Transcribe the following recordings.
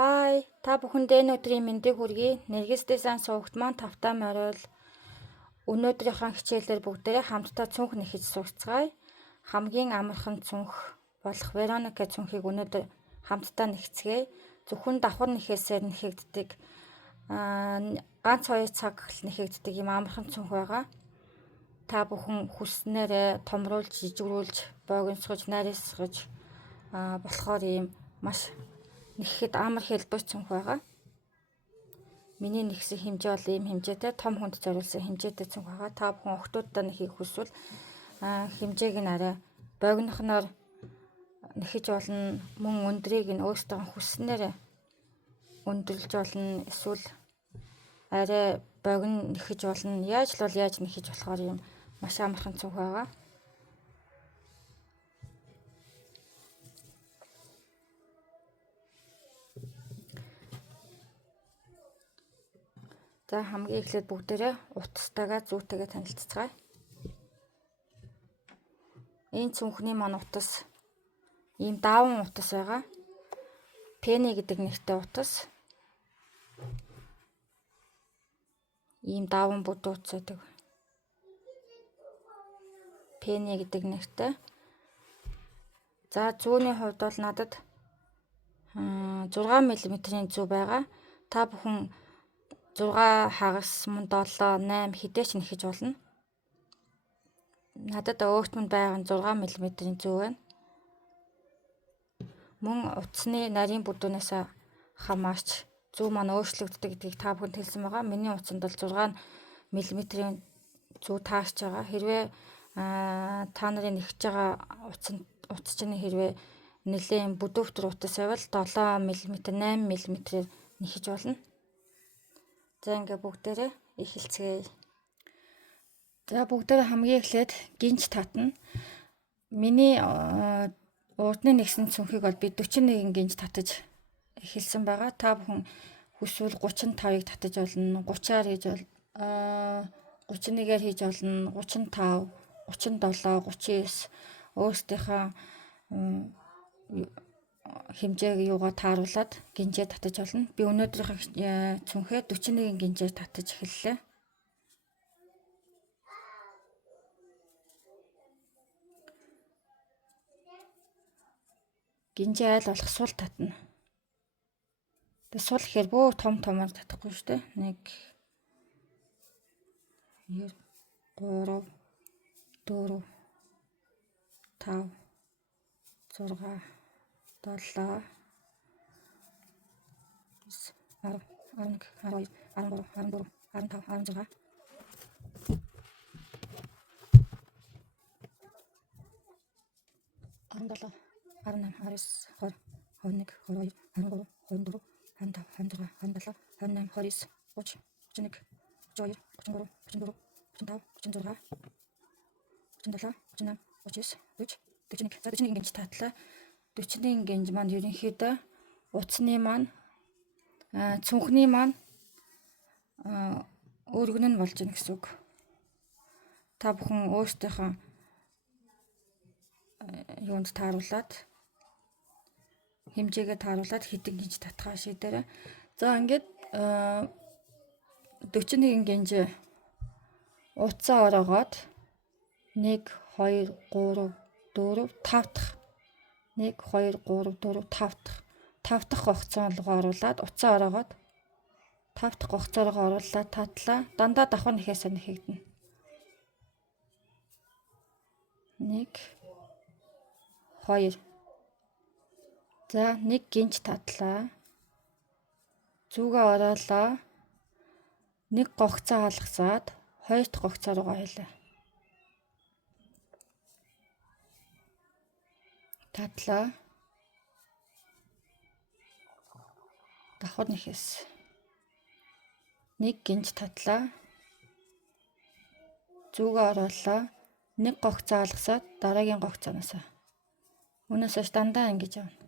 Хай, та бүхэндээ өнөөдрийн мэндийг хүргэе. Нэргэс дизайн суугт маань тавтаа морил. Өнөөдрийнхөө хичээлээр бүгдээрээ хамтдаа цүнх нэхэж сурцгаая. Хамгийн амархан цүнх болох Вероника цүнхийг өнөөдөр хамтдаа нэхцгээе. Зөвхөн давхар нэхээсээр нэхэгддэг ганц 2 цаг л нэхэгддэг юм амархан цүнх байгаа. Та бүхэн хүснээрээ томруулж, жижигрүүлж, богиносгож, найрсгаж болохоор ийм маш нэхэхэд амар хэлбэр цүнх байгаа. Миний нэгсэн хэмжээ бол ийм хэмжээтэй том хүнд зориулсан хэмжээтэй цүнх байгаа. Та бүхэн охтуудтай нэхийг хүсвэл хэмжээг нь арай богинохноор нэхэж болно. Мөн өндрийг нь өөрсдөө хүснээр өндөрлж болно. Эсвэл арай богино нэхэж болно. Яаж нэхэж болохоор ийм маш амархан цүнх байгаа. За хамгийн эхлээд бүгдээрээ утастайгаа зүйтэйгээ танилццгаая. Энэ цүнхний маань утас ийм дааван утас байгаа. Пени гэдэг нэртэй утас. Ийм дааван бүдүү утас байдаг. Пени гэдэг нэртэй. За зүүнний хувьд бол надад 6 мм-ийн зүү байгаа. Та бүхэн 6 хагас, мөн 7, 8 хідээч нэхэж болно. Надад өөрт минь байгаа нь 6 мм-ийн зүү байна. Мөн утасны нарийн бүдүүнээс хамаарч зүү маань өөрчлөгддөг гэдгийг та бүхэнд хэлсэн байгаа. Миний утсанд бол 6 мм-ийн зүү таарч байгаа. Хэрвээ та нарын нэхэж байгаа утас чинь хэрвээ нэлээд бүдүүртэр утас байвал 7 мм, 8 мм-ээр нэхэж болно. За ингээ бүгдээрээ эхэлцгээе. За бүгдээрээ хамгийн эхлээд гинж татна. Миний урдны нэгсэн цүнхийг бол би 41 гинж татаж эхэлсэн байгаа. Та бүхэн хүсвэл 35-ыг татаж болно. 30-аар хийж бол 31-ээр хийж болно. 35, 37, 39 өөрсдийнхөө хэмжээг юугаар тааруулаад гинжээ татаж болно. Би өнөөдрийнхөө цүнхээ 41 гинжээр татаж эхэллээ. Гинжээ айл болох сул татна. Тэгээ сул гэхээр бүр томоор татахгүй шүү дээ. 1 2 3 4 5 6 7 10 11 12 13 14 15 16 17 18 19 20 21 22 23 24 25 26 27 28 29 30 31 32 33 34 35 36 37 38 39 40 41. За 41 гинж татлаа. 41 гинж маань ерөнхийдөө утасны маань цүнхний маань өргөн нь болж байна гэсэн үг. Та бүхэн өөрсдийнхөө юунд тааруулаад хэмжээгээ тааруулаад хэдэн гинж татхаа шийдээрэй. За ингээд 41 гинж утсаа ороогоод 1 2 3 4 5 дахь 1 2 3 4 5 дахь гогцоо руу оруулаад утсаа ороогоод 5 дахь гогцоо руу оруулаад татлаа дандаа давхар нэхээсээ нэхэгдэнэ. 1 2 за 1 гинж татлаа. Зүүгээ ороолоо. 1 гогцоо алгасаад 2 дахь гогцоо руу хоёлаа. Татлаа. Давхар нэхээс 1 гинж татлаа. Зүүгээ оруулаа. 1 гогцоо алгасаад дараагийн гогцооноос өнөөс хойш дандаа ингэж явна.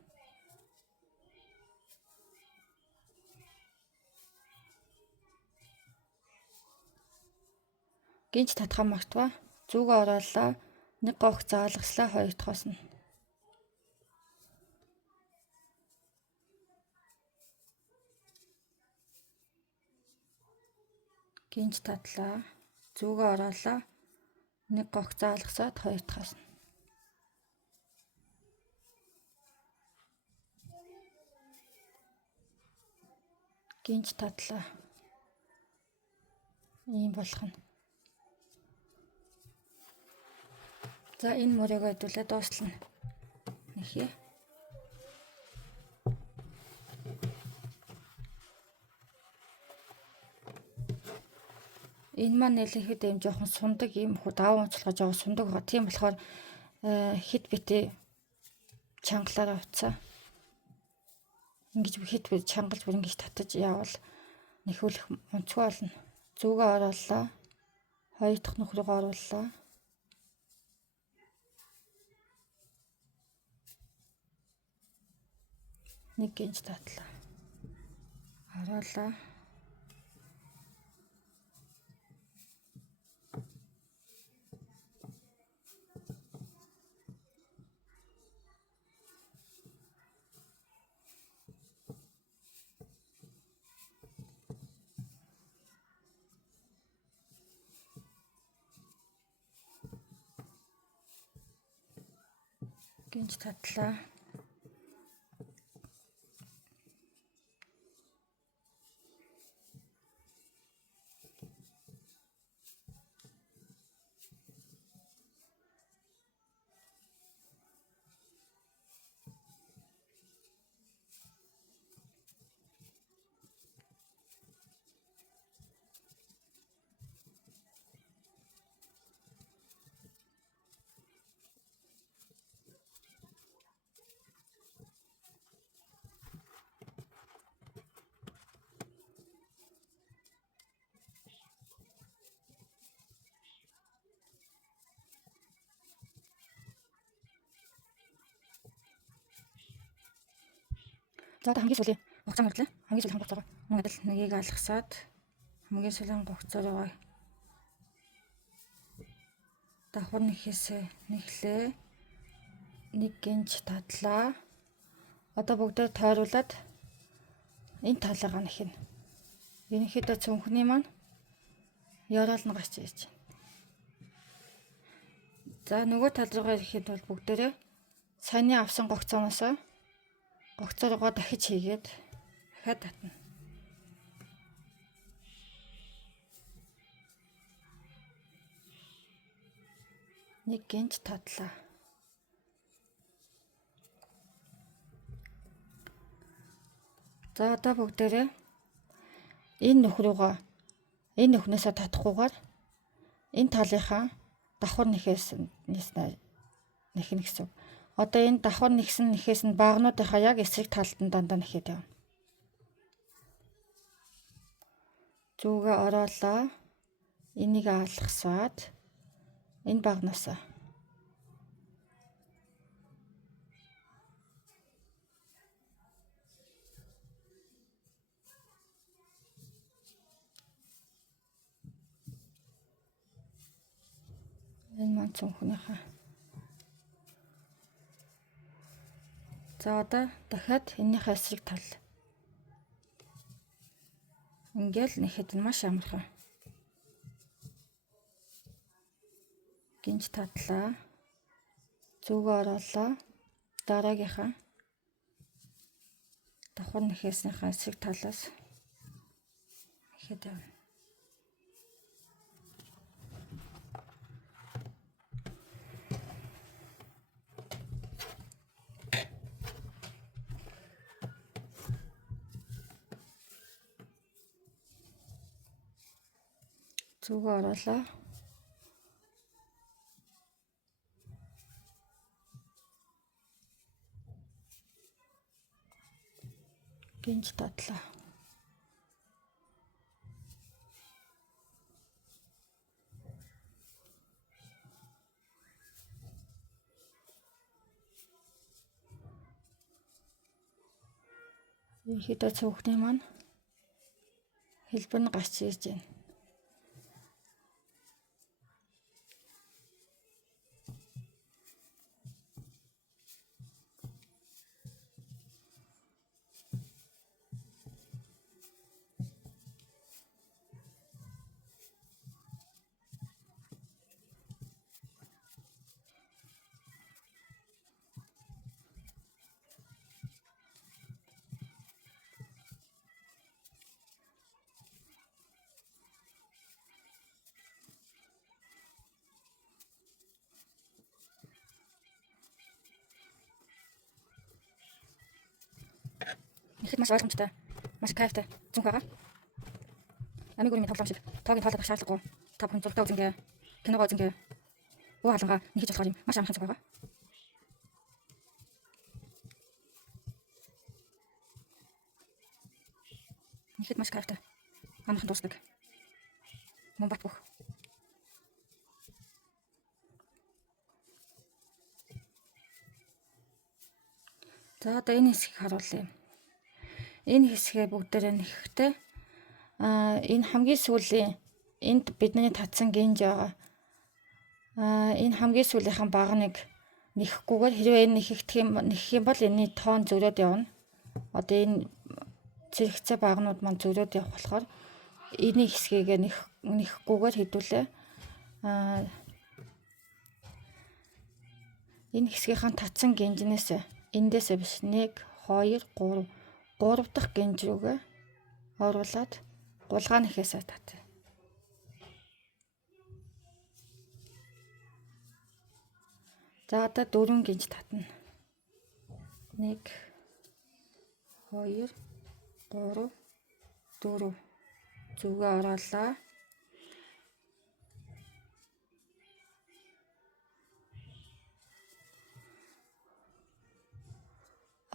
Гинж татхаа мартгаа. Зүүгээ оруулаа. 1 гогцоо алгаслаа 2 дахоос нь. Гинж татлаа. Зүгөө ороолаа. Нэг гогцоо алгасаад хоёр дахь хасна. Гинж татлаа. Ийм болох нь. За энэ мөрөөгөө хэдүүлээ дуусна. Нэхээ. Энэ маань нэлээхэд юм жоохон сундаг юм хөө даав онцлогоо жоохон сундаг байгаа. Тийм болохоор хит битээ чангалаараа уцаа. Ингэж хит бит чангалж бүр ингэж татаж явал нэхүүлэх онцгой болно. Зүгөө оруулаа. Хоёр дахь нөхрөөгөө оруулаа. Нэг гинж татлаа. Оруулаа. Гинж татлаа. За одоо хамгийн сүүлийн гогцоо мөрлөө. Хамгийн сүүлийн гогцоогоо мөн адил нэгийг алгасаад хамгийн сүүлийн гогцоо руугаа давхар нэхээсээ нэхлээ. Нэг гинж татлаа. Одоо бүгдээ тойруулаад энэ талаагаа нэхнэ. Ерөнхийдөө цүнхний маань ёроол нь гарч ирж байна. За нөгөө тал руугаа ирэхэд бол бүгдээрээ саяны авсан гогцооноосоо гогцоо руугаа дахиж хийгээд дахиад татна. Нэг гинж татлаа. За одоо бүгдээрээ энэ нөхнөөсөө татахгүйгээр энэ талынхаа давхар нэхнэ гэсэн. Одоо энэ давхар нэхээс нь багнуудынхаа яг эсрэг талд нь дандаа нэхэд явна. Зүгээ ороолаа. Энийг алгасаад энэ багнаасаа энэ маань цүнхнийхаа. За одоо дахиад энийхээ эсрэг тал. Ингээл нэхэд нь маш амархан. Гинж татлаа. Зүгээ ороолаа. Дараагийнхаа давхар нэхээснийхээ эсрэг талаас нэхэд явна. Зүгээ ороолаа. Гинж татлаа. Ерөнхийдөө цүнхний маань хэлбэр нь гарч ирж байна. Ихэд маш ойлгомжтой. Маш кайфтай. Зүнх байгаа. Амигурын тоглоом шиг тоогийн тоолох шаардлагагүй. Та бүхэн зургтаа үзэнгээ, киногоо үзэнгээ, өө халангаа нэгж болохоор юм маш амархан зүг байгаа. Ихэд маш кайфтай. Амархан дуусдаг. Мөн бат бүх. За одоо энэ хэсгийг харуулъя. Энэ хэсгээ бүгдээрээ нэхэхдээ энэ хамгийн сүүлийн энд бидний татсан гинж байгаа. Энэ хамгийн сүүлийнхэн багныг нэхэхгүйгээр хэрвээ энэ нэхэх юм бол энэний тоон зөрөөд явна. Одоо энэ зэрэгцээ багнууд маань зөрөөд явах болохоор энэ хэсгийг нэхэхгүйгээр хэдүүлээ. Энэ хэсгийнхэн татсан гинжнээс эндээсээ биш 1 2 3 3 дахь гинж рүүгээ оруулаад гулгаа нэхээсээ татъя. За одоо 4 гинж татна. 1 2 3 4 зүгээ оруулаа.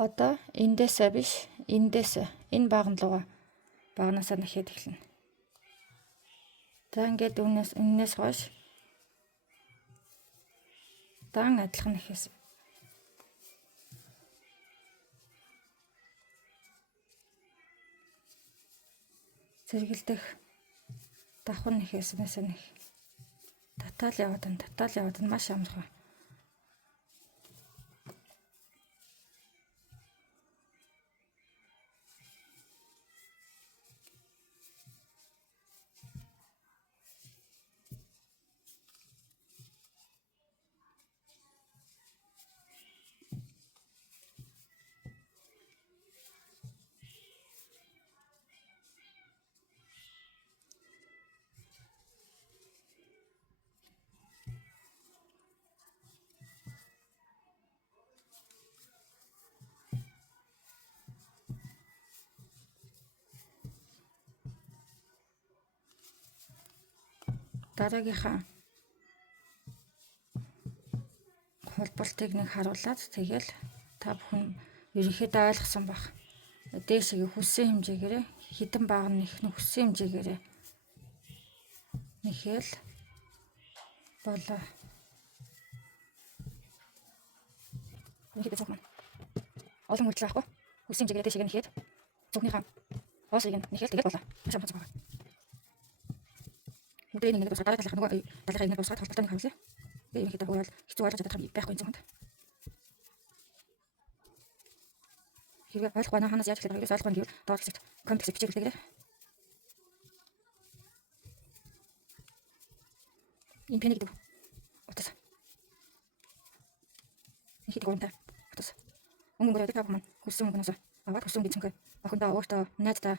Одоо эндээсээ биш эндээсээ энэ багналууга багнасаа нэхээд эхэлнэ. За ингээд энэс хойш дан адилхан нэхээс. Зэрэгэлдэх давхан нэхээснээс нэх. Татаал яваад нь маш амархан. Дараагийнхаа холболтыг нэг харуулад тэгэл та бүхэн ерөнхийдөө ойлгосон баг. Дээшээ хүссэн хэмжээгээр хідэн баг нэхнэ хүссэн хэмжээгээр нэхэл болоо. Ерөнхийдөө цог маань олон үйлдэл авахгүй хүссэн хэмжээгээр дээшээ нэхэд цогныхаа хоосыг нэхэл тэгэл болоо. Маш амархан цог байгаа. Өдөр нэг дуусгаад дараа талынхаа нөгөө талынхаа нэг дуусгаад холболтоо нэг харуулъя. Тэгээ ерөнхийдөө уурал хэцүү ойлгож чадах юм байхгүй юм. Хэрвээ ойлгохгүй байна ханаас яаж хэлэх вэ? Ойлгохгүй нь гэвэл доор хэсэгт коммент хэсэг бичиж үлдээгээрэй. Энэ пэнийг гэдэг утас. Ихийг гонтой утас. Өмнө нь та бүхэн хүссэн хүмүүнээс аваад хүссэн гинцэнхэ охиндоо өөртөө найздаа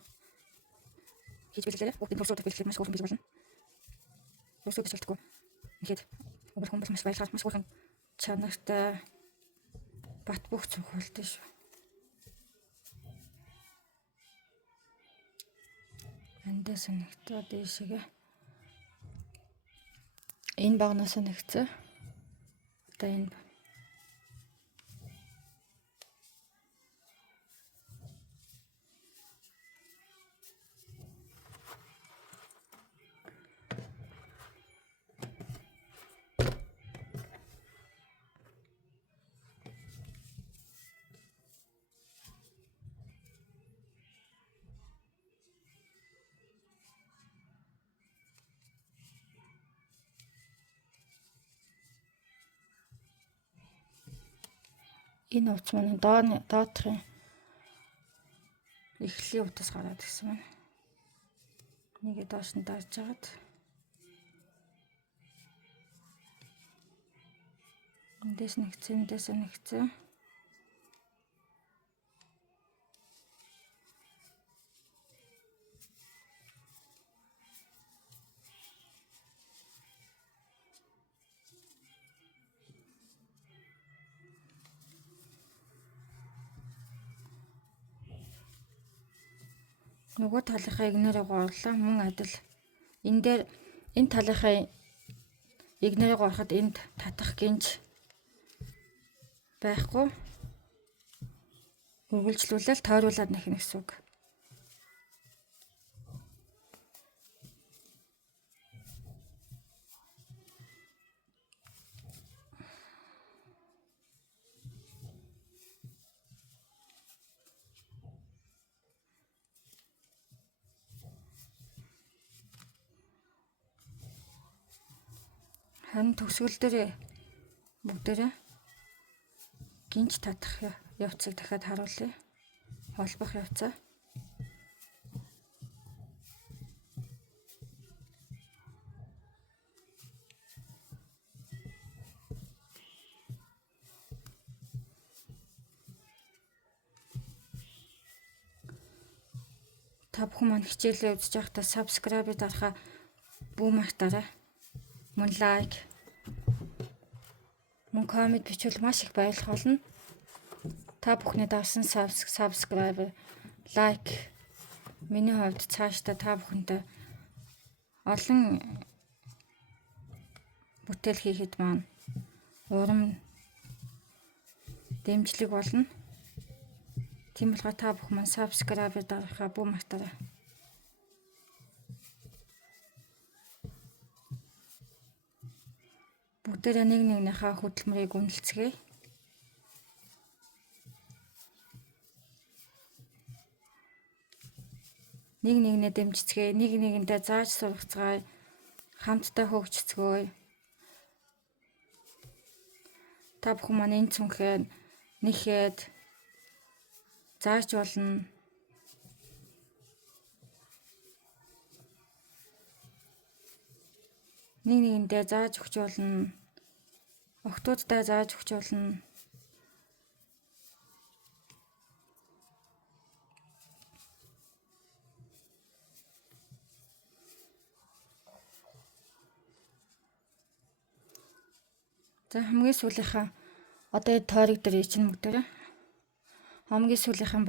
хийж билгээрэй. Бүгд төрсөд бэлтгэх маш хурдан бий болно. Өсөж шалтгагүй. Ингээд өөр хүмүүс маш баялгаар маш хурдан чанартай бат бүх зүг болтой шүү. Эндээс нэгтээ дээшгээ энэ багнаас нэгцээ. Одоо энэ энэ утас маань доотхын эхлэлийн утас гараад гисэн байна. Нэгэ доош нь дарж агаад эндээс нэгцээ. Нөгөө талынхаа игнэрээ орлоо мөн адил. Энэ дээр энэ талынхаа игнэрээ ороход энд татах гинж байхгүй. Үргэлжлүүлэл тойруулаад нэхнэ гэсэн үг. Харин төгсгөл дээр бүгдээрээ гинж татах явцыг дахиад харуулъя. Холбох явцаа. Та бүхэн маань хичээлээ үзэж байхдаа subscribe дарахаа бүү мартаарай. Мөн лайк, мөн коммент бичвэл маш их баярлах болно. Та бүхний давсан subscribe, лайк миний хувьд цаашдаа та бүхэнтэй олон бүтээл хийхэд маань урам дэмжлэг болно. Тийм болохоор та бүхэн маань subscribe дарахаа бүү мартаарай. Бүгдээрээ нэг нэгнийхээ хөдөлмөрийг үнэлцгээе. Нэг нэгнээ дэмжицгээе, нэг нэгэндээ зааж сургацгаая, хамтдаа хөгжицгөөе. Та бүхэн маань энэ цүнхээ нэхэд зааж болно. Нэг нэгэндээ зааж өгч болно. Охтуудтай зааж өгч болно. За хамгийн сүүлийнхаа одоо тойрог дээр чинь бүгдээрээ хамгийн сүүлийнхаа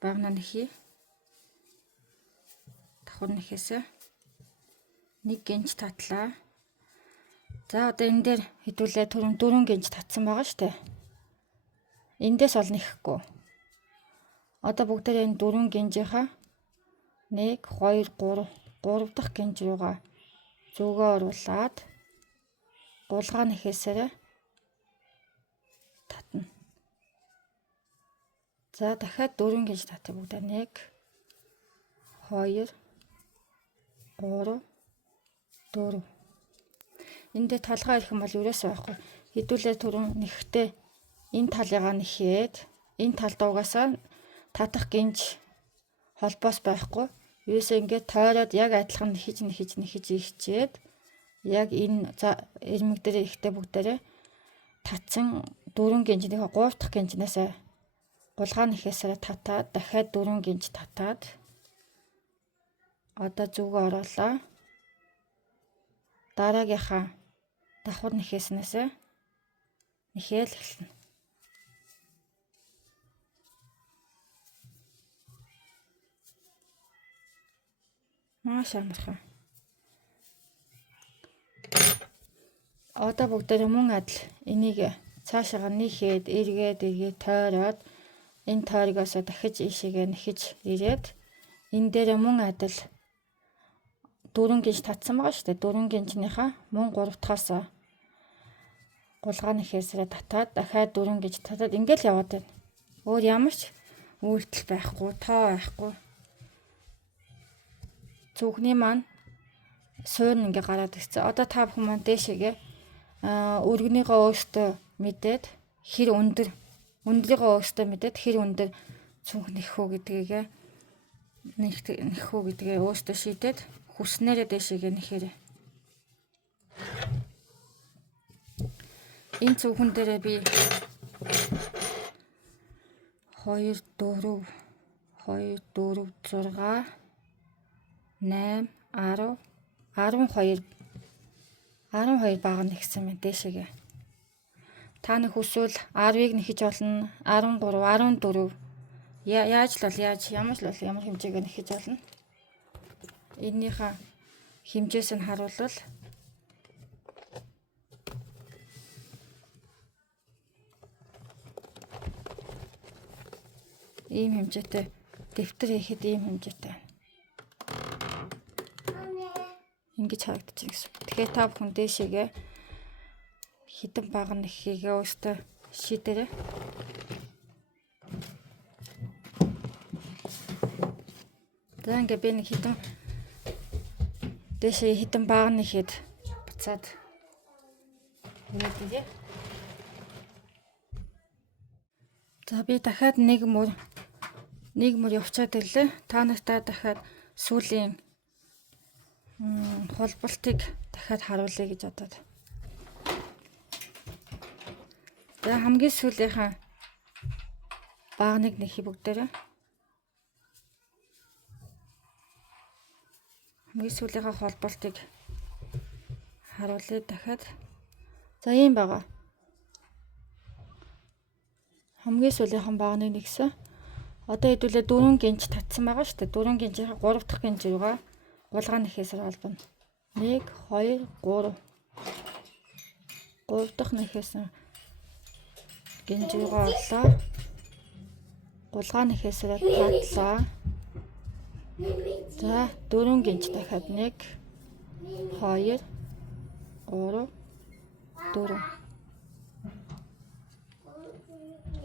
багнаа нэхий. Давхар нэхээсээ нэг гинж татлаа. За одоо энэ дээр хэдүүлээ түрүүн 4 гинж татсан байгаа шүү дээ. Эндээс ол нэхэхгүй. Одоо бүгдээрээ энэ 4 гинжийнхаа 1 2 3 дахь гинж руугаа зүгөө оруулаад гулгаа нэхээсээрээ татна. За дахиад 4 гинж татъя бүгдээ 1 2 3 4. Эндээ толгой ирэх юм бол ерөөсөө байхгүй. Хэдүүлээ түрүүн нэхтээ энэ талыгаа нэхээд энэ талд угаасаа татах гинж холбоос байхгүй. Ерөөсөө ингээд тойроод яг адилхан нэхэж ихчээд яг энэ ирмэг дээр ихтэй бүгдээрээ татсан 4 гинжнийхээ 3 дахь гинжнээс гулгаа нэхээсээ татаад дахиад 4 гинж татаад одоо зүгөө оруулаа. Дараагийнхаа давхар нэхээснээсээ нэхэл эхэлнэ. Маш амархан. Одоо бүгдээрээ мөн адил энийг цаашаага нэхээд эргээд тойроод энэ тойргоос дахиж ийшээгээ нэхэж ирээд энэ дээр мөн адил 4 гинж татсан байгаа шүү дээ. 4 гинжнийхаа мөн 3 дахаас гулгаа нэхээсээ татаад дахиад 4 гинж татаад ингээл яваад байна. Өөр ямар ч үйлдэл байхгүй, тоо байхгүй. Зүгний маань суурь нь ингээ гараад ирсэн. Одоо та бүхэн маань дээшээгээ өргөнийгөө өөртөө мэдээд хэр өндрийгөө өөртөө мэдээд хэр өндөр цүнх нэхэх үү гэдгээ өөртөө шийдээд хүснээрээ дээшээгээ нэхээрэй. Энэ цүнхэн дээрээ би 2 4 2 4 6 8 10 12 баг нэгсэн мэт дээшээгээ. Та нэг хүсвэл 10-ыг нэхэж болно, 13, 14 Яаж л бол ямар л бол ямар хэмжээгээр нэхэж болно. Эннийхээ хэмжээс нь харуулвал ийм хэмжээтэй дэвтэр хийхэд ийм хэмжээтэй. Ингэж харагдаж байна гэсэн. Тэгэхээр та бүхэн дээшээгээ хитэн бага нэхийгээ өөртөө шийдээрэй. За ингээ би нэг хитэн дээшээ хитэн бага нэхэд буцаад ирээ. За би дахиад нэг мөр явуучаад ирлээ. Та нартай дахиад сүүлийн холболтыг дахиад харуулъя гэж бодоод. За хамгийн сүүлийнхаа багныг нэхий бүгдээрээ. Хамгийн сүүлийнхаа холболтыг харуулъя дахиад. За ийм байгаа. Хамгийн сүүлийнхэн багныг нэгсэн. Одоо хэдүүлээ 4 гинж татсан байгаа шүү дээ. 4 гинжийнхаа 3 дахь гинж юугаа гулгаа нэхээс холбоно. 1 2 3. 3 дахь нэхээс гинж юугаа орлоо. Гулгаа нэхээс татлаа. За 4 гинж дахиад 1 2 3 4.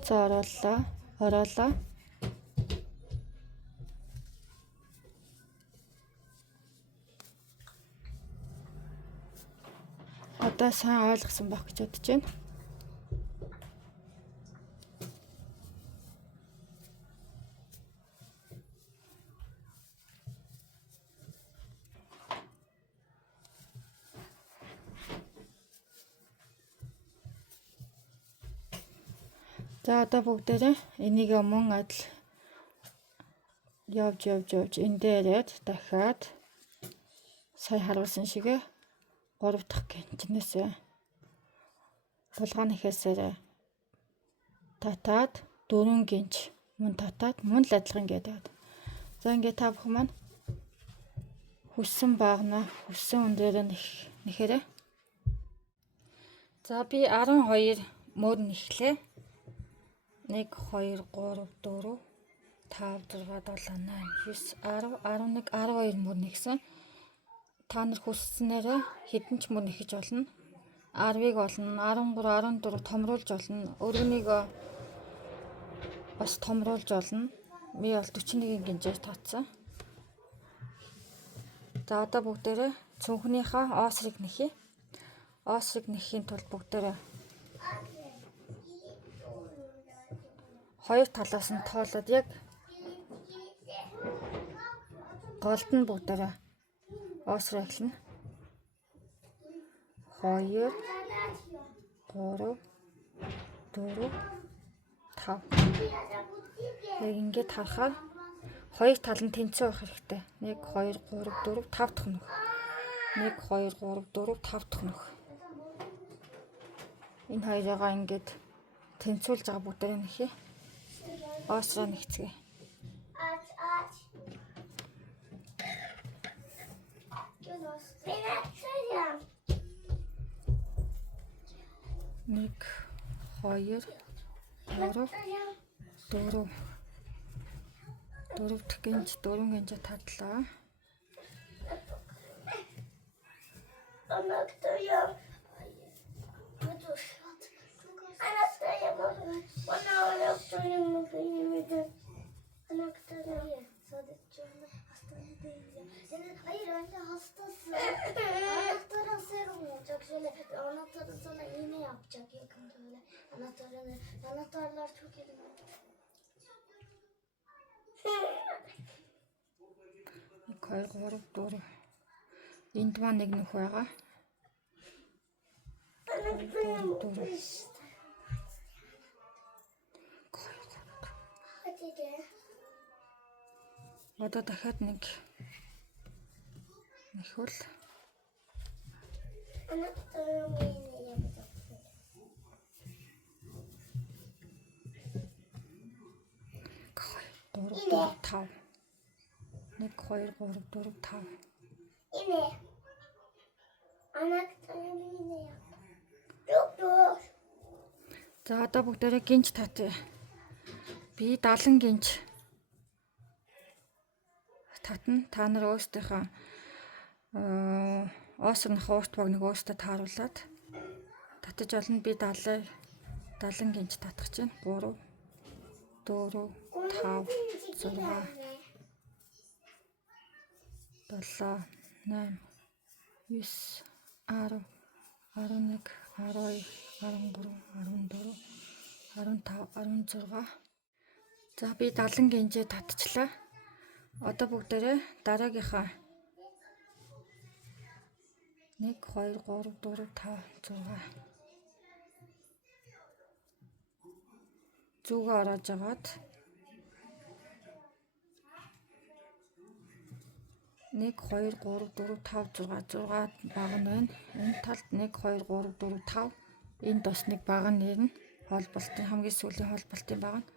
За ороолаа. Одоо сайн ойлгосон байх гэж бодож байна. За одоо бүгдээрээ энийг мөн адил явж энэ дээрээд дахиад сая харуулсан шигээ 3 дахь гинжнээсээ гулгаа нэхээсээ татаад 4 гинж мөн татаад мөн л адилхан гэдэг. За ингээ та бүхэн маань хүссэн багнаа хүссэн үндээр нэхээрээ. За би 12 мөр нэхлээ. 1 2 3 4 5 6 7 8 9 10 11 12 мөр нэгсэн. Та нар хүссэнээрээ хэдэн ч мөр нэхэж болно. 10-ыг олно, 13, 14 томруулж болно. Өргөнийг бас томруулж болно. Би бол 41 гинжээр татсан. За одоо бүгдээрээ цүнхнийхээ оосрыг нэхье. Оосрыг нэхийн тулд бүгдээрээ хоёр талаас нь тоолоод яг голд нь бүгдээрээ оосроо эхлэнэ. 2 3 4 5. Яг ингээд харахаар хоёр тал нь тэнцүү байх хэрэгтэй. 1 2 3 4 5 дахь нөх. 1 2 3 4 5 дахь нөх. Энэ хоёроо ингээд тэнцүүлж байгаа бүгдээрээ нэхье. Оосроо нэгцгээе. Нэг, хоёр, гурав, дөрөв. Дөрөв дахь гинж, 4 гинж татлаа. Hayır önce hastası. Anahtarın serumu olacak. Şöyle anahtarı sana iğne yapacak yakında öyle. Anahtarlar çok elimde. 1 2 3 4. Энд маань нэг нөх байгаа. Одоо дахиад нэг нэхвэл Anahtarın iğne yapacak. 4 1 2 3 4 5 Yine. Anahtarımı yine yap. Dur. За одоо бүгдээрээ гинж татъя. Би 70 гинж татна. Та нар өөрсдийнхөө оосрын хуурт багныг өөрсдөө тааруулаад татаж олно. Би 70 гинж татах чинь 3 4 5 6 7 8 9 10 11 12 13 14 15 16. За би 70 гинжээ татчихлаа. Одоо бүгдээрээ дараагийнхаа 1 2 3 4 5 6 зүгөө ороож агаад 1 2 3 4 5 6 баг нь байна. Энэ талд 1 2 3 4 5 энэ тус нэг баг нь нэрнэ. Холболтын хамгийн сүүлийн холболтын баг нь.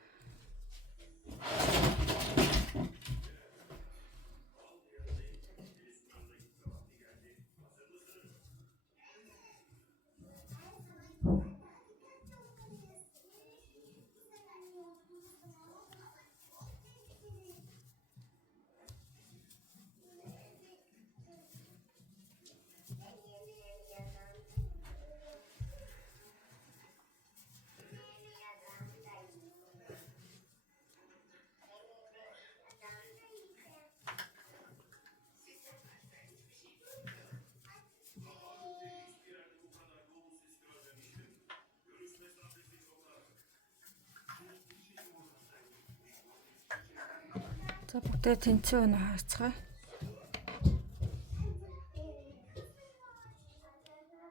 За бүгдээ тэнцээ өнө харцгаая.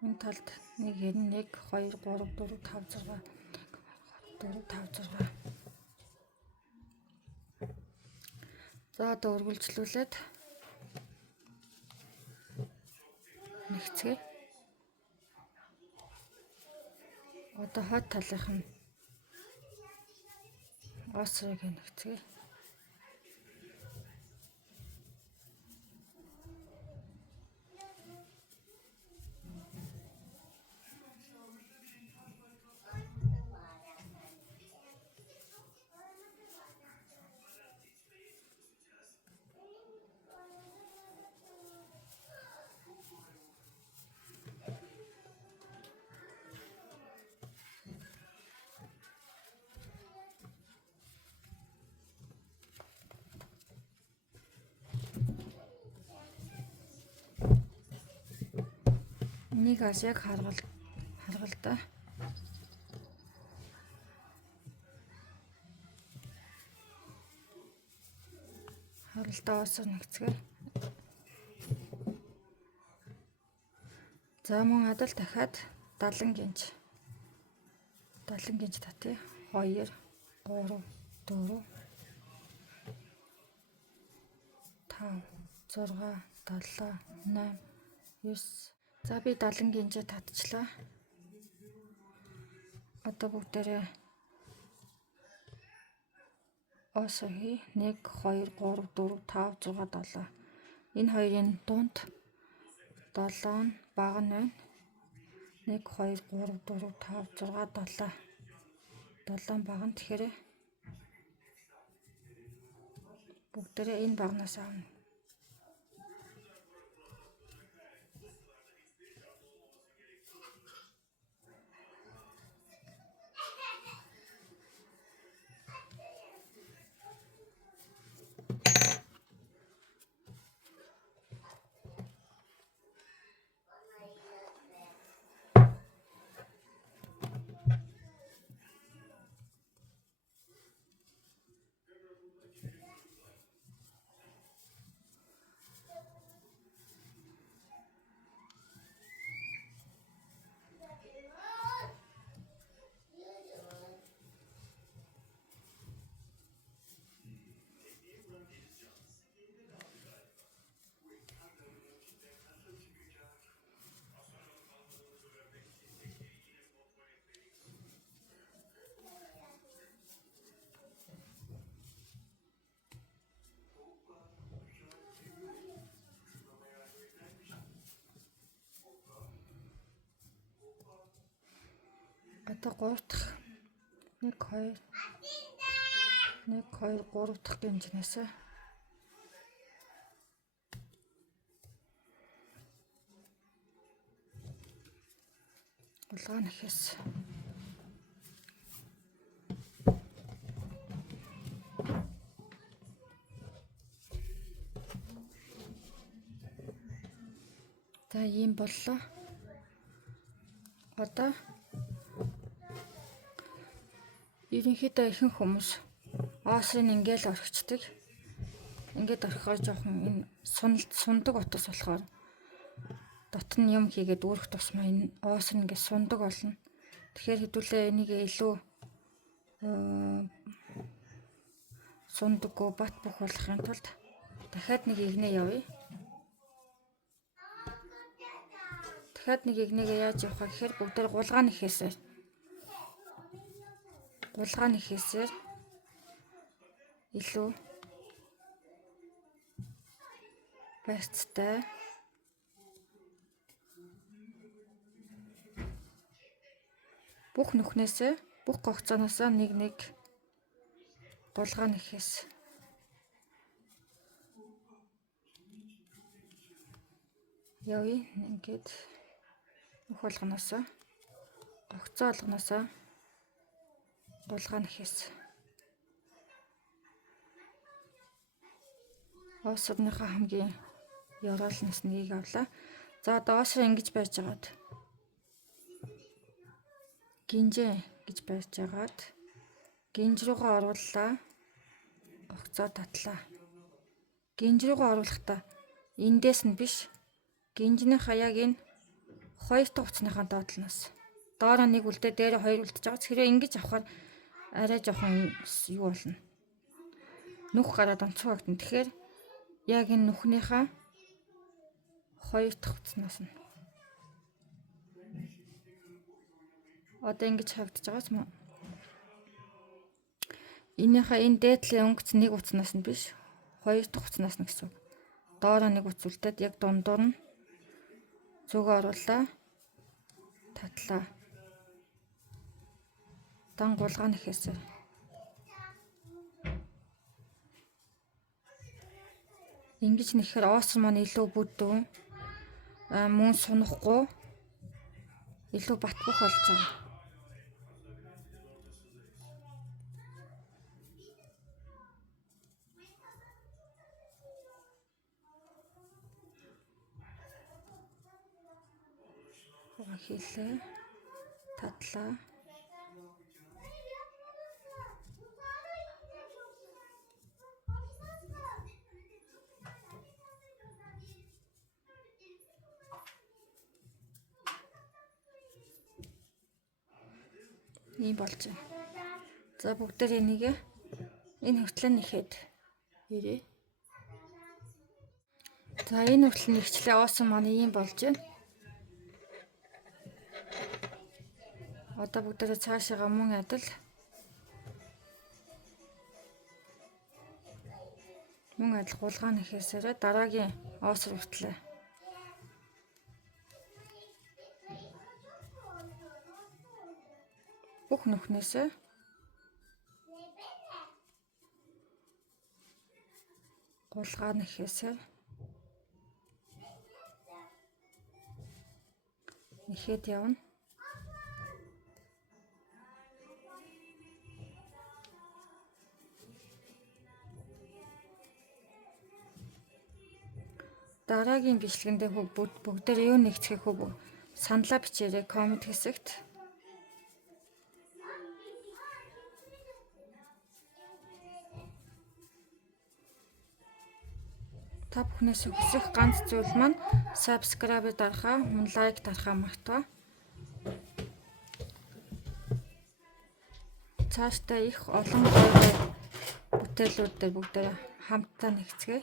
Энэ талд нэг 1 2 3 4 5 6 4 5 6. За одоо үргэлжлүүлээд нэгцгээ. Одоо хойд талынх нь осрыг нэгцгээ. Энийг бас яг харгалдаа. Харгалдаа осор нэгцгээр. За мөн адил дахиад 70 гинж татъя. 2 3 4 5 6 7 8 9. За би 70 гинжээ татчихлаа. Одоо бүгдээрээ осоги 1 2 3 4 5 6 7. Энэ хоёрын дунд 7 нь баг нь байна. 1 2 3 4 5 6 7 баг нь тэгэхээр бүгдээрээ энэ багнаас авна. Одоо 3 дахь 1 2 3 дахь гэмжнээс улгаан ихээс за ийм боллоо. Одоо ерөнхийдөө ихэнх хүмүүс оосрын ингээл орхичдаг. Ингээд орхихоор жоохон энэ сундаг утас болохоор дотор нь юм хийгээд үүрэх тусмаа энэ ооср нь ингээд сундаг болно. Тэгэхээр хэдүүлээ энийг илүү сундаггүй бат бөх болохын тулд дахиад нэг игнээ явъя. Дахиад нэг игнэгээ яаж явах вэ гэхээр бүгдээр гулгаан ихээсээр илүү байцтай бүх нүхнээсээ бүх гогцооноосоо нэг гулгаан ихээс явъя. Ингээд нүх болгоноосоо гогцоо болгоноосоо гулгаан ихээс оосрынхаа хамгийн ёроолноос нэгийг авлаа. За одоо оосроо ингэж байж байгаад гинжээ гэж байж байгаад гинж руугаа орууллаа. Огцоо татлаа. Гинж руугаа оруулахдаа эндээс нь биш гинжнийхаа яг энэ хоёр дахь утасныхаа доотлоноос доороо нэг үлдээ дээрээ хоёр үлдэж байгаа. Тэгэхээр ингэж авахаар арай жоохон юу болно. Нүх гараад онцгой багтана. Тэгэхээр яг энэ нүхнийхаа хоёр дахь утаснаас нь одоо ингэж харагдаж байгаас мөн энийхээ энэ дээдлийн өнгөц нэг утаснаас нь биш хоёр дахь утаснаас нь гэсэн үг. Доороо нэг утас үлдээд яг дундуур нь зүгөө оруулаа. Татлаа. Дан гулгаан ихээсээ ингэж нэхэр ооср маань илүү бүдүүн мөн сунахгүй илүү бат бөх болж байгаа. Хийлээ. Татлаа. Ийм болж байна. За бүгдээр энийг энэ хүртлэн нэхэд ирээ. За энэ хүртлэн нэгчлээ оосон маань ийм болж байна. Одоо бүгдээ цаашаага мөн адил гулгаан ихээсээрээ дараагийн ооср хүртлээ бүх нүхнээсээ гулгаан ихээсээр нэхэд явна. Дараагийн бичлэгэндээ бүгдээр юу нэгтгэх вэ? Саналаа бичээрэй коммент хэсэгт. Та бүхнээс хүсэх ганц зүйл маань subscribe дарахаа, мөн лайк дарахаа мартаа. Цаашдаа их олон гоё бүтээлүүд дээр бүгдээ хамтдаа нэгцгээе.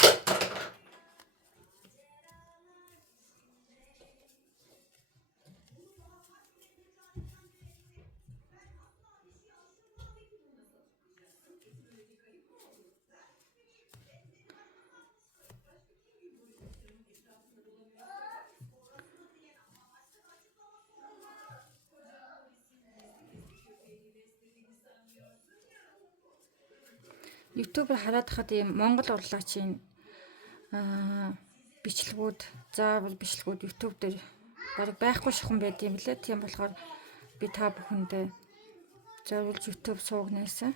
YouTube-аар хараад хаад ийм Монгол урлаачийн бичлэгүүд, заавал бичлэгүүд YouTube дээр бараг байхгүй шихэн байд юм лээ. Тийм болохоор би та бүхэндээ зориулж YouTube суугнасан.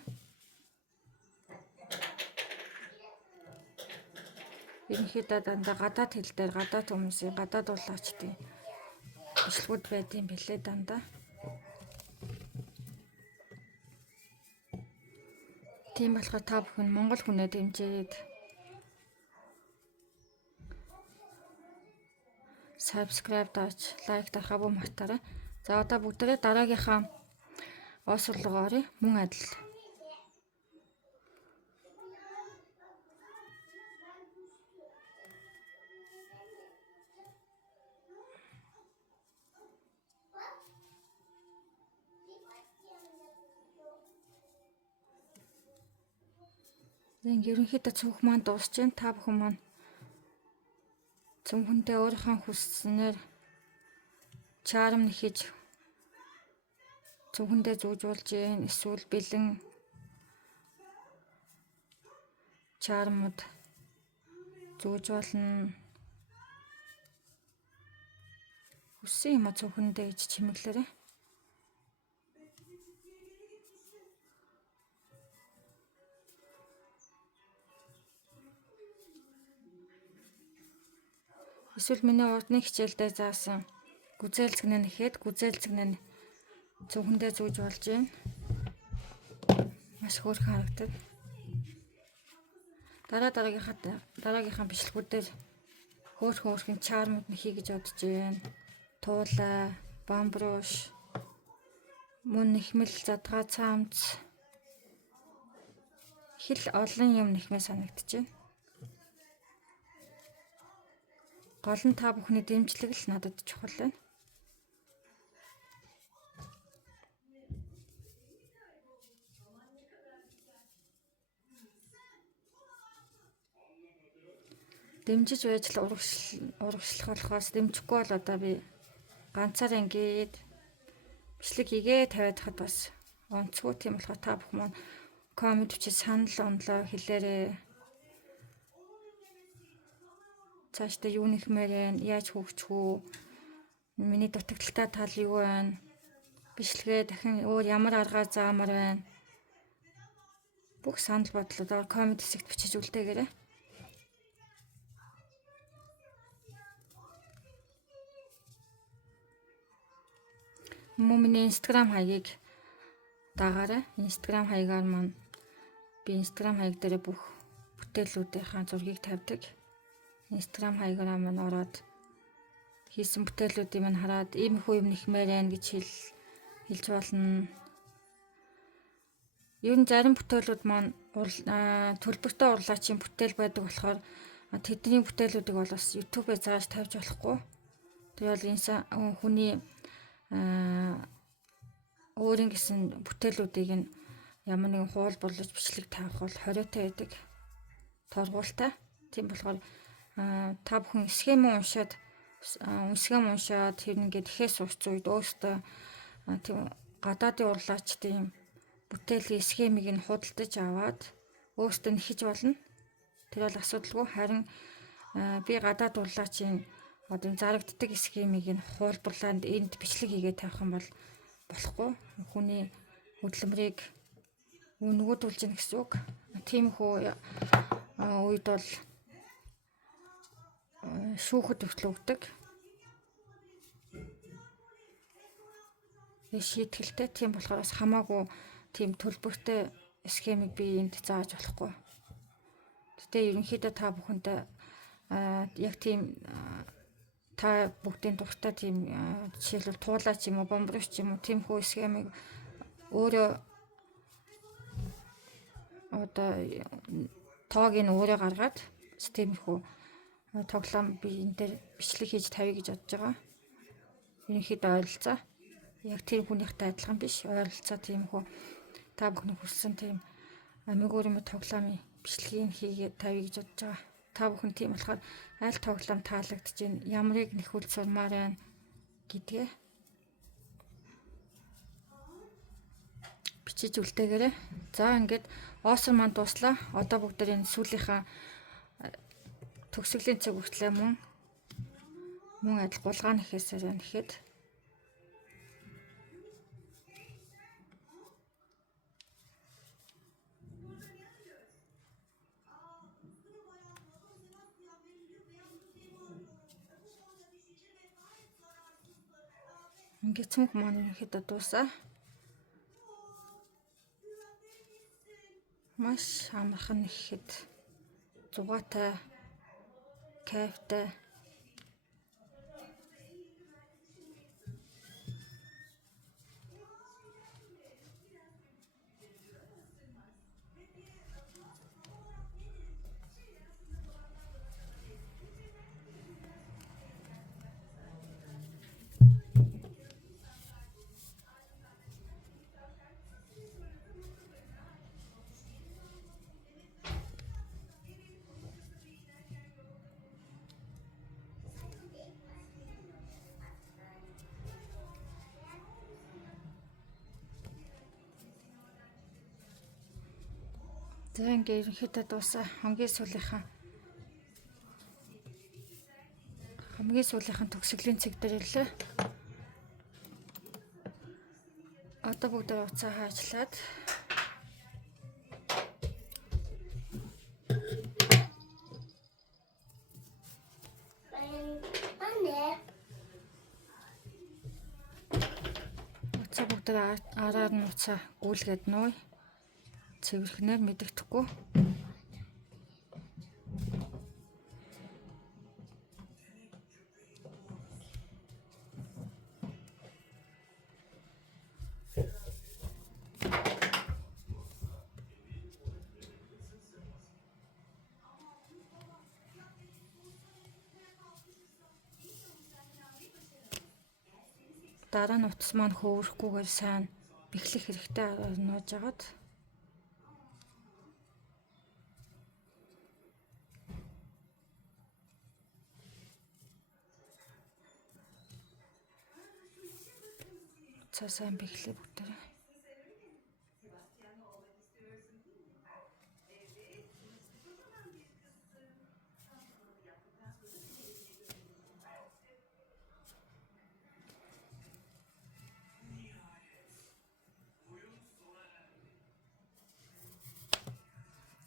Ерөнхийдөө дандаа гадаад хэл дээр гадаад хүмүүсийн гадаад урлаачдын бичлэгүүд байд юм билээ дандаа. Тийм болохоор та бүхэн Монгол хүнээ дэмжиж subscribe даач, лайк дарахаа бүү мартаарай. За одоо бүгдээрээ дараагийнхаа ос руу оръё. Мөн адил. Ерөнхийдөө цүнх маань дуусч байна. Та бүхэн маань цүнхэндээ өөрийнхөө хүснээр чарм нэхэж цүнхэндээ зүүжүүлж гин, эсвэл бэлэн чармууд зүүж болно. Хүссэн юм а цүнхэндээ гэж чимэглээрэй. Эсвэл миний урдны хичээлдээ заасан гүзээлцгнээ нэхэд гүзээлцгнээ цүнхэндээ зүүж болж байна. Маш хөөрхөн харагдав. Дараагийнхаа бичлэгүүдээр хөөрхөн чармууд нэхий гэж бодож байна. Туулай, бамбруш, мөн нэхмэл, задгаа цаамц хэл олон юм нэхмээ санагдаж байна. Гол нь та бүхний дэмжлэг л надад чухал байна. Дэмжиж байж л урагшлах болохоос дэмжихгүй бол одоо би ганцаар ингээд бичлэг хийгээ тавиад хад бас онцгүй. Тийм болохоор та бүхэн маань коммент бичиж санал онлоо хэлээрэй. Цаашдаа юу нэхмээр вэ? Яаж хөгжих үү? Миний дутагдaltaй тал юу вэ? Бичлэгээ дахин өөр ямар аргаар заамаар байна? Бүх санал бодлоо коммент хэсэгт бичиж үлдээгээрэй. Мөн миний Instagram хаягийг дагаарай. Instagram хаягаар маань би Instagram хаяг дээр бүх бүтээлүүдийнхаа зургийг тавьдаг. Instagram хаягаараа маань ороод хийсэн бүтээлүүдийг маань хараад ийм их юм нэхмээр байна гэж хэлж болно. Ер нь зарим бүтээлүүд маань төлбөртэй урлаачийн бүтээл байдаг болохоор тэдний бүтээлүүдийг бол бас YouTube-ээр зааж тавьж болохгүй. Тэгвэл энэ хүний өөрийн гэсэн бүтээлүүдийг нь ямар нэгэн хуулбарлаж бичлэг тавих бол хориотой байдаг. Торгуултай. Тийм болохоор та бүхэн схем уншаад тэр ингээд ихээс сурч үед өөртөө тийм гадаадын урлаачдын бүтээлийн схемийг нь худалдаж аваад өөртөө нэхэж болно. Тэр бол асуудалгүй. Харин би гадаад урлаачийн одоо зарагддаг схемийг нь хуулбарлаад энд бичлэг хийгээд тавих юм бол болохгүй. Хүний хөдөлмөрийг өнгөдүүлж гэнэ гэсэн үг. Тиймхүү үед бол шүүхэд хүртэл өгдөг. Шийтгэлтэй. Тийм болохоор бас хамаагүй тийм төлбөртэй схемийг би энд зааж болохгүй. Гэтэ ерөнхийдөө та бүхэндээ яг тийм та бүгдийн дуртай тийм жишээлбэл туулаа ч юм уу, бомбруш ч юм уу тиймхүү схемийг өөрөө одоо тоог нь өөрөө гаргаад тиймхүү тоглоом би энэ дээр бичлэг хийж тавья гэж бодож байгаа. Ерөнхийдөө ойролцоо. Яг тэр хүнийхтэй адилхан биш. Ойролцоо тиймхүү та бүхний хүссэн тийм амигуурын тоглоомын бичлэгийг хийгээд тавья гэж бодож байгаа. Та бүхэн тийм болохоор аль тоглоом таалагдж байна, ямарыг нэхүүл сурмаар байна гэдгээ бичиж үлдээгээрэй. За ингээд оосор маань дуслаа. Одоо бүгд энэ сүүлийнхаа төгсгөлийн цаг хүртлээ мөн адил гулгаан нэхээсээр байна гэхэд ингээд цүнх маань ерөнхийдөө дуусаа. Маш амархан нэхэхэд зугаатай, кайфтай. За ингээд ерөнхийдөө дуусаа. Хамгийн сүүлийнхэн төгсгөлийн цэг дээр ирлээ. Одоо бүгд уцаа хаачлаад уцаа бүгд араар нь уцаа гүйлгээд нууя. Цэвэрхнээр мэдэгдэхгүй. Дараа нь утас маань хөөрөхгүйгээр сайн бэхлэх хэрэгтэй араар нууж агаад цаа сайн бэхлээ бүгдээ.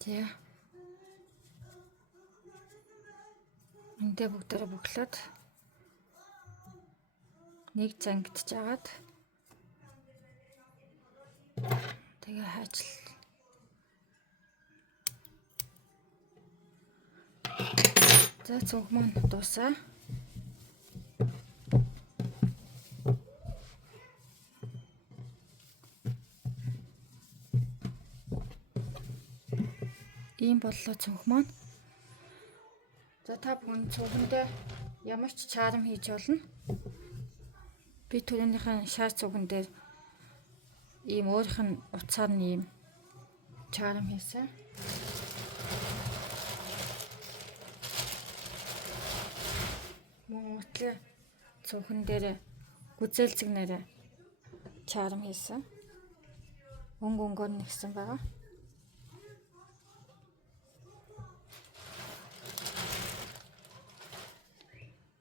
Тэг. Эндээ бүгдээрээ бүглөөд нэг зангидж агаад тэгээ хайчл. За цүнх маань дуусаа. Ийм боллоо цүнх маань. За та бүхэн цүнхэндээ ямар ч чарам хийж болно. Би түрүүнийхэн шар цүгэн дээр ийм өөрийнх нь уцаар нь ийм чарам хийсэн. Мөн утлын цүнхэн дээр гүзээлцэгнээр чарам хийсэн. Өнгөөр нэгсэн байгаа.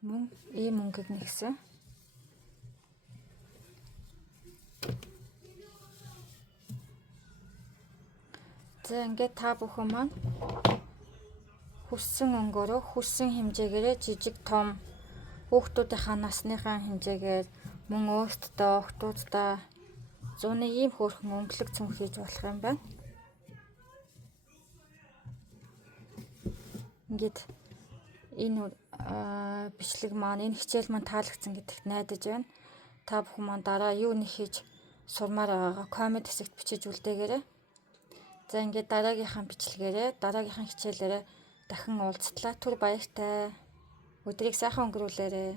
Мөн ийм өнгөг нэгсэн. За ингээд та бүхэн маань хүссэн өнгөөрөө хүссэн хэмжээгээрээ жижиг том хүүхдүүдийнхаа насныхаа хэмжээгээр мөн өөртөө охтуудаа зуны ийм хөөрхөн өнгөлөг цүнх хийж болох юм байна. Ингээд энэ бичлэг маань энэ хичээл маань таалагдсан гэдэгт найдаж байна. Та бүхэн маань дараа юу нэг хийж сурмаар байгаагаа коммент хэсэгт бичиж үлдээгээрэй. За ингээд дараагийнхаа бичлэгээрээ дараагийнхаа хичээлээрээ дахин уулзтлаа. Түр баяртай. Өдрийг сайхан өнгөрүүлээрэй.